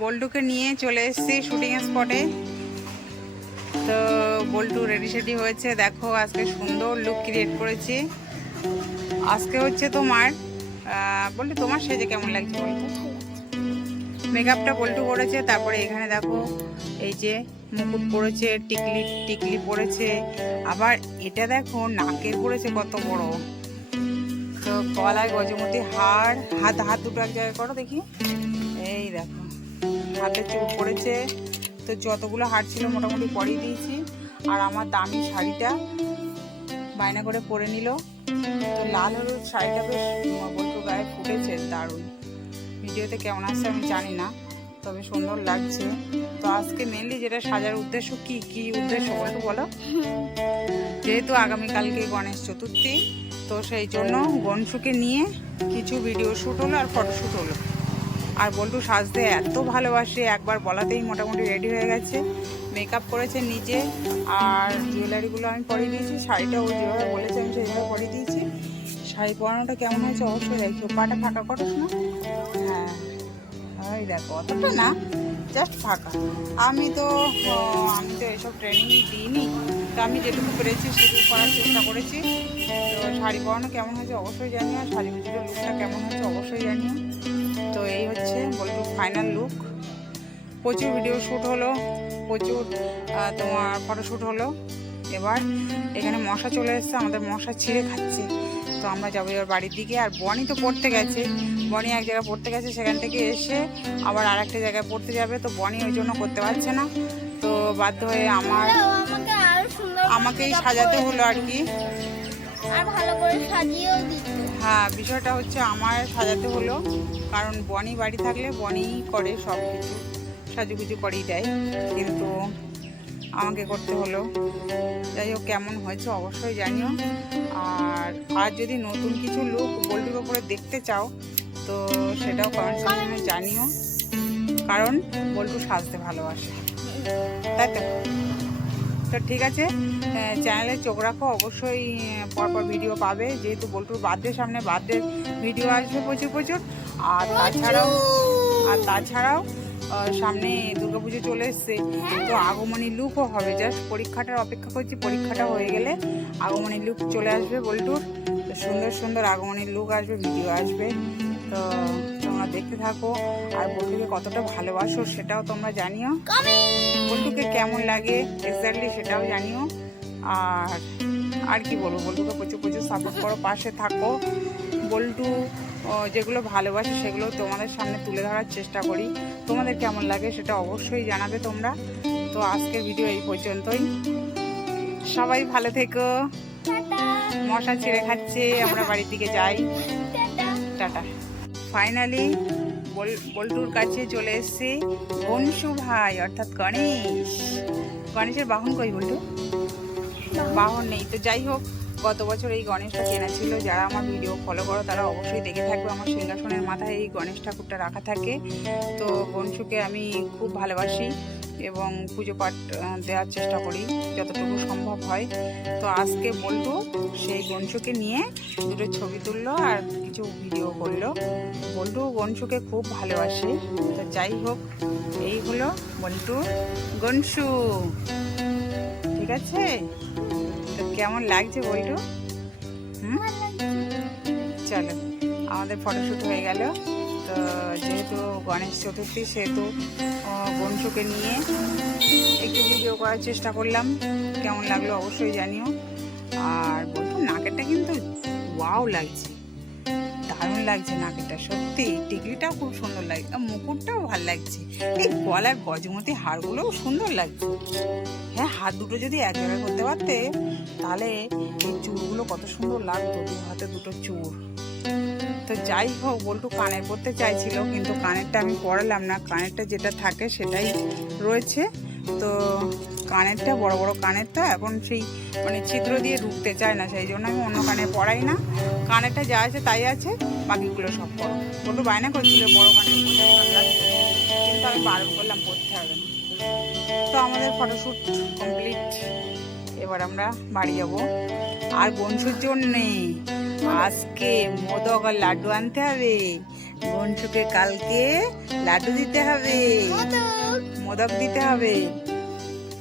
বল্টুকে নিয়ে চলে এসেছি শুটিং স্পটে তো বল্টু রেডি সেডি হয়েছে। দেখো, আজকে সুন্দর লুক ক্রিয়েট করেছি। আজকে হচ্ছে তোমার বল্টু, তোমার সেজে কেমন লাগছে বলতো মেকআপটা বল্টু করেছে, তারপরে এখানে দেখো, এই যে মুকুট পরেছে, টিকলি টিকলি পরেছে। আবার এটা দেখো, নাকে পড়েছে কত বড়। তো কলায় গজমতি হাড় হাত হাত দুটো এক জায়গায় করো দেখি। এই দেখো। হাতে চুপ পড়েছে। তো যতগুলো হাড় ছিল মোটামুটি পরিয়ে দিয়েছি। আর আমার দামি শাড়িটা বায়না করে পরে নিল। তো লাল হলুদ শাড়িটা বেশ বল্টু গায়ে ফুটেছে দারুণ। ভিডিওতে কেমন আসছে আমি জানি না, তবে সুন্দর লাগছে। তো আজকে মেনলি যেটা সাজার উদ্দেশ্য কি? কি উদ্দেশ্য বলতো বলো? যেহেতু আগামীকালকে গণেশ চতুর্থী, তো সেই জন্য গনশুকে নিয়ে কিছু ভিডিও শ্যুট হলো আর ফটোশ্যুট হলো। আর বল্টু সাজতে এত ভালোবাসে, একবার বলাতেই মোটামুটি রেডি হয়ে গেছে। মেকআপ করেছে নিজে, আর জুয়েলারিগুলো আমি পরিয়ে দিয়েছি, শাড়িটা যেভাবে বলেছে আমি সেইভাবে পরিয়ে দিয়েছি। শাড়ি পরানোটা কেমন হয়েছে অবশ্যই দেখো পাটা ফাঁকা করো শোনা হ্যাঁ ওই দেখো, অতটা না জাস্ট ফাঁকা। আমি তো আমি তো এসব ট্রেনিং দিইনি, তো আমি যেটুকু পেরেছি সেটুকু করার চেষ্টা করেছি। তো শাড়ি পরানো কেমন হয়েছে অবশ্যই জানিও শাড়ি পুজোর লুকটা কেমন হয়েছে অবশ্যই জানিও ফাইনাল লুক। প্রচুর ভিডিও শ্যুট হলো প্রচুর তোমার ফটোশ্যুট হলো। এবার এখানে মশা চলে এসেছে আমাদের মশা ছিঁড়ে খাচ্ছে। তো আমরা যাব এবার বাড়ির দিকে। আর বনি তো পড়তে গেছে। বনি এক জায়গায় পড়তে গেছে সেখান থেকে এসে আবার আর একটা জায়গায় পড়তে যাবে। তো বনি ওই জন্য করতে পারছে না। তো বাধ্য হয়ে আমার আমাকেই সাজাতে হলো আর কি। আর ভালো করে সাজিয়েও দিত হ্যাঁ বিষয়টা হচ্ছে আমার সাজাতে হলো, কারণ বনি বাড়ি থাকলে বনি করে সব কিছু সাজুগুজু করেই দেয়, কিন্তু আমাকে করতে হলো। যাই হোক, কেমন হয়েছে অবশ্যই জানিও। আর আর যদি নতুন কিছু লুক বল্টুর ওপরে দেখতে চাও, তো সেটাও কমেন্ট সেকশনে জানিও, কারণ বল্টু সাজতে ভালোবাসে। তাই তো? তো ঠিক আছে। চ্যানেলে চোখ রাখো, অবশ্যই পরপর ভিডিও পাবে। যেহেতু বল্টুর বার্থডে সামনে বার্থডে ভিডিও আসবে প্রচুর প্রচুর। আর তাছাড়াও আর তাছাড়াও সামনে দুর্গাপুজো চলে এসছে। তো আগমনী লুকও হবে। জাস্ট পরীক্ষাটার অপেক্ষা করছি, পরীক্ষাটা হয়ে গেলে আগমনী লুক চলে আসবে বল্টুর। সুন্দর সুন্দর আগমনী লুক আসবে ভিডিও আসবে। তো তোমরা দেখতে থাকো আর বল্টুকে কতটা ভালোবাসো সেটাও তোমরা জানিও। বল্টুকে কেমন লাগে এক্স্যাক্টলি সেটাও জানিও। আর আর কি বলব বল্টুকে প্রচুর প্রচুর সাপোর্ট করো পাশে থাকো। বল্টু যেগুলো ভালোবাসে সেগুলো তোমাদের সামনে তুলে ধরার চেষ্টা করি। তোমাদের কেমন লাগে সেটা অবশ্যই জানাবে তোমরা। তো আজকের ভিডিও এই পর্যন্তই। সবাই ভালো থেকো। মশা ছেড়ে খাচ্ছে আমরা বাড়ির দিকে যাই। টাটা। ফাইনালি বল্টুর কাছে চলে এসছি। বনশু ভাই অর্থাৎ গণেশ। গণেশের বাহন কই বল্টু? বাহন। নেই। তো যাই হোক গত বছর এই গণেশটা কেনা ছিল। যারা আমার ভিডিও ফলো করো তারা অবশ্যই দেখে থাকবে। আমার সিংহাসনের মাথায় এই গণেশ ঠাকুরটা রাখা থাকে। তো বনশুকে আমি খুব ভালোবাসি। এবং পুজো পাঠ দেওয়ার চেষ্টা করি যতটুকু সম্ভব হয়। তো আজকে বল্টু সেই গনশুকে নিয়ে দুটো ছবি তুললো আর কিছু ভিডিও করল। বল্টু গনশুকে খুব ভালোবাসে। তো যাই হোক এই হলো বল্টু গনশু। ঠিক আছে? তো কেমন লাগছে বল্টু হুম? চলো আমাদের ফটোশ্যুট হয়ে গেল। যেহেতু গণেশ চতুর্থী, সেহেতু বংশুকে নিয়ে একটু ভিডিও করার চেষ্টা করলাম। কেমন লাগল অবশ্যই জানিও। আর বলতো নাকেরটা কিন্তু ওয়াও লাগছে। দারুণ লাগছে নাকেরটা, সত্যি। টিকলিটাও খুব সুন্দর লাগছে মুকুটটাও ভালো লাগছে। এই গলার গজমতি হাড়গুলোও সুন্দর লাগছে। হ্যাঁ হাত দুটো যদি এক জায়গায় করতে পারতে, তাহলে এই চুলগুলো কত সুন্দর লাগতো দু হাতে দুটো চুল। তো যাই হোক, বল্টু কানের পরতে চাইছিল, কিন্তু কানেরটা আমি পরালাম না। কানেরটা যেটা থাকে সেটাই রয়েছে। তো কানেরটা, বড় বড় কানেরটা এখন সেই মানে ছিদ্র দিয়ে ঢুকতে চায় না, সেই জন্য আমি অন্য কানে পড়াই না। কানেরটা যা আছে তাই আছে, বাকিগুলো সব পড়ো বল্টু বায়না করছিল বড় কানের কিন্তু আমি বারণ করলাম পড়তে হবে না। তো আমাদের ফটোশ্যুট কমপ্লিট। এবার আমরা বাড়ি যাব। আর বন্ধুর জন্যে। আজকে মোদক আর লাড্ডু আনতে হবে। গনসুকে কালকে লাড্ডু দিতে হবে। মোদক দিতে হবে।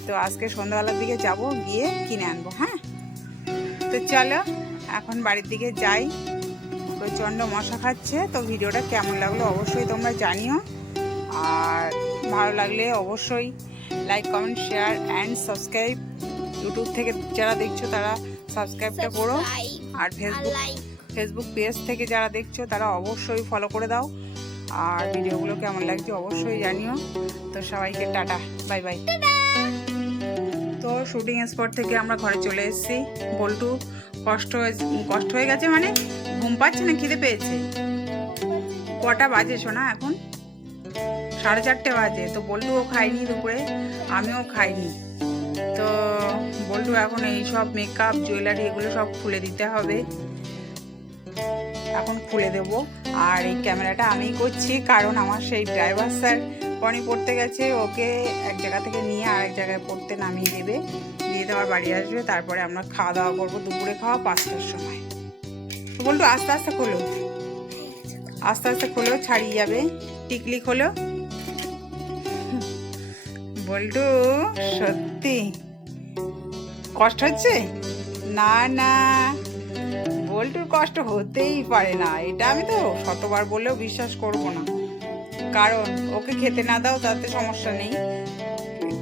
তো আজকে সন্ধ্যাবেলার দিকে যাব, গিয়ে কিনে আনব হ্যাঁ? তো চলো, এখন বাড়ির দিকে যাই। প্রচণ্ড মশা খাচ্ছে, তো ভিডিওটা কেমন লাগল অবশ্যই তোমরা জানিও। আর ভালো লাগলে অবশ্যই like comment share and subscribe YouTube থেকে যারা দেখছ তারা সাবস্ক্রাইবটা করো। আর ফেসবুক ফেসবুক পেজ থেকে যারা দেখছ তারা অবশ্যই ফলো করে দাও। আর ভিডিওগুলো কেমন লাগছে অবশ্যই জানিও। তো সবাইকে টাটা বাই বাই তো শুটিং স্পট থেকে আমরা ঘরে চলে এসেছি। বল্টু কষ্ট কষ্ট হয়ে গেছে মানে? ঘুম পাচ্ছে না খিদে পেয়েছে। কটা বাজে শোনা এখন? সাড়ে চারটে বাজে। তো বল্টুও খাইনি দুপুরে আমিও খাইনি। তো বল্টু এখন এই সব মেকআপ জুয়েলারি এগুলো সব খুলে দিতে হবে। এখন খুলে দেব। আর এই ক্যামেরাটা আমিই করছি, কারণ আমার সেই ড্রাইভার স্যার পনি পড়তে গেছে, ওকে এক জায়গা থেকে নিয়ে আরেক জায়গায় পড়তে নামিয়ে দেবে। দিয়ে দেওয়ার বাড়ি আসবে, তারপরে আমরা খাওয়া দাওয়া করব দুপুরে খাওয়া পাঁচটার সময়। তো বলতো আস্তে আস্তে খোলো। আস্তে আস্তে খোলো, ছাড়িয়ে যাবে। টিকলি খোলো। বল্টু সত্যি? কষ্ট হচ্ছে? না না। বল্টুর কষ্ট হতেই পারে না। এটা আমি তো শতবার বললেও বিশ্বাস করব না। কারণ, ওকে খেতে না দাও, তাতে সমস্যা নেই।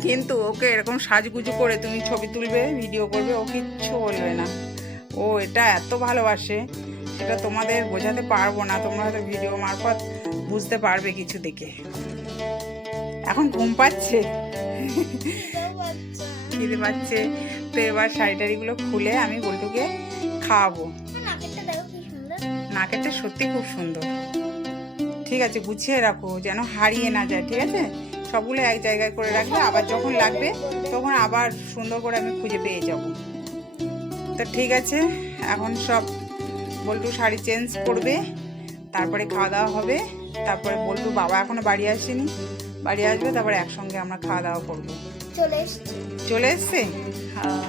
কিন্তু ওকে এরকম সাজগুজু করে তুমি ছবি তুলবে, ভিডিও করবে, ও কিচ্ছু বলবে না। ও এটা এত ভালোবাসে, সেটা তোমাদের বোঝাতে পারব না। তোমরা হয়তো ভিডিও মারফত বুঝতে পারবে কিছু দেখে। এখন ঘুম পাচ্ছে? খিদে পাচ্ছে? তো এবার শাড়ি টাড়িগুলো খুলে আমি বল্টুকে খাওয়াবো। নাকেরটা সত্যি খুব সুন্দর। ঠিক আছে গুছিয়ে রাখো যেন হারিয়ে না যায় ঠিক আছে? সবগুলো এক জায়গায় করে রাখবে আবার যখন লাগবে তখন আবার সুন্দর করে আমি খুঁজে পেয়ে যাব। তো ঠিক আছে এখন সব বল্টু শাড়ি চেঞ্জ করবে তারপরে খাওয়া দাওয়া হবে তারপরে বল্টু বাবা এখনও বাড়ি আসেনি বাড়ি আসবে তারপরে একসঙ্গে আমরা খাওয়া দাওয়া করব। চলে এসছি। চলে এসছে? হ্যাঁ।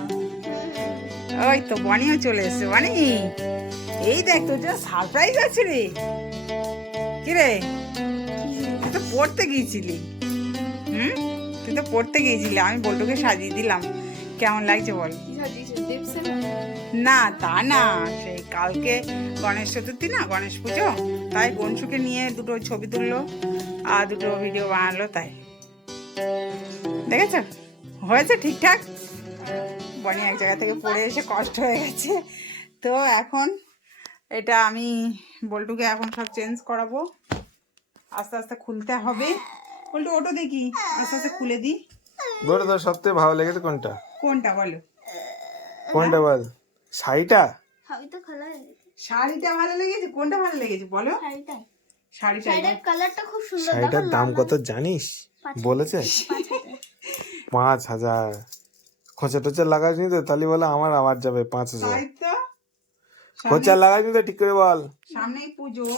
ওই তো বনিও চলে এসছে। বনি এই দেখ তোর জন্য সারপ্রাইজ আছে রে। কি রে? তুই তো পড়তে গিয়েছিলি। হুম? তুই তো পড়তে গিয়েছিলি। আমি বল্টুকে সাজিয়ে দিলাম। কেমন লাগছে বল? না? তা না। সেই কালকে গণেশ চতুর্থী না গণেশ পুজো। তাই গনসুকে নিয়ে দুটো ছবি তুললো আর দুটো ভিডিও বানালো তাই। দেখেছ? হয়েছে ঠিকঠাক? বনি এক জায়গা থেকে পড়ে এসে কষ্ট হয়ে গেছে। তো এখন এটা আমি বল্টুকে এখন সব চেঞ্জ করাবো। আস্তে আস্তে খুলতে হবে। বল্টু ওটো দেখি। আস্তে আস্তে খুলে দিই। বলো তোর সবথেকে ভালো লেগেছে কোনটা? কোনটা বলো? কোনটা বল? শাড়িটা? শাড়িটা ভালো লেগেছে? কোনটা ভালো লেগেছে বলো? শাড়িটা। শাড়িটার কালারটা খুব সুন্দর। শাড়িটার দাম কত জানিস? বলেছে? পাঁচ হাজার। খোঁচা টোচা লাগাসনি তো তাহলে বলে আমার আবার যাবে পাঁচ হাজার। তাই তো? খোঁচা লাগাসনি তো ঠিক করে বল। সামনেই পুজো।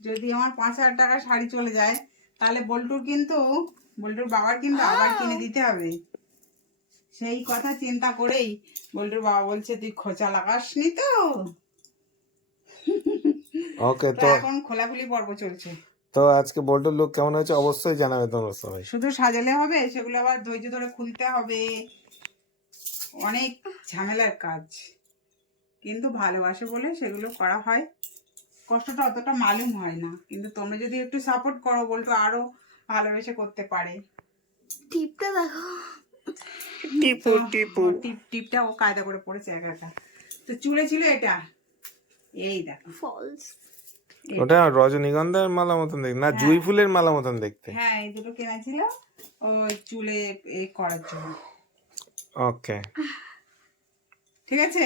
যদি আমার পাঁচ হাজার টাকা শাড়ি চলে যায় তাহলে বল্টুর কিন্তু বল্টুর বাবার কিন্তু আবার কিনে দিতে হবে। সেই কথা চিন্তা করেই বল্টুর বাবা বলছে তুই খোঁচা লাগাসনি তো? ওকে তো তো এখন খোলাখুলি পর্ব চলছে। তো আজকে বোল্টের লোক কেমন হয়েছে? অবশ্যই জানাবে তোমরা সবাই। শুধু সাজালে হবে সেগুলো আবার ধৈর্য ধরে খুলতে হবে। অনেক ঝামেলার কাজ। কিন্তু ভালোবাসে বলে সেগুলো করা হয়। কষ্টটা অতটা মালুম হয় না। কিন্তু তোমরা যদি একটু সাপোর্ট করো বলতো আরও ভালোবেসে করতে পারে। টিপটা দেখো। টিপু তো টিপু। টিপ। টিপটা ও কায়দা করে পড়েছে একা একা তো চুলে ছিল এটা। এই দেখো। ফলস ওটা রজনীগন্ধার মালা মতন দেখতে। না জুঁই ফুলের মালা মতন দেখতে। হ্যাঁ এই দুটো কেনা ছিল ওই চুলে এ করার জন্য। ওকে। ঠিক আছে?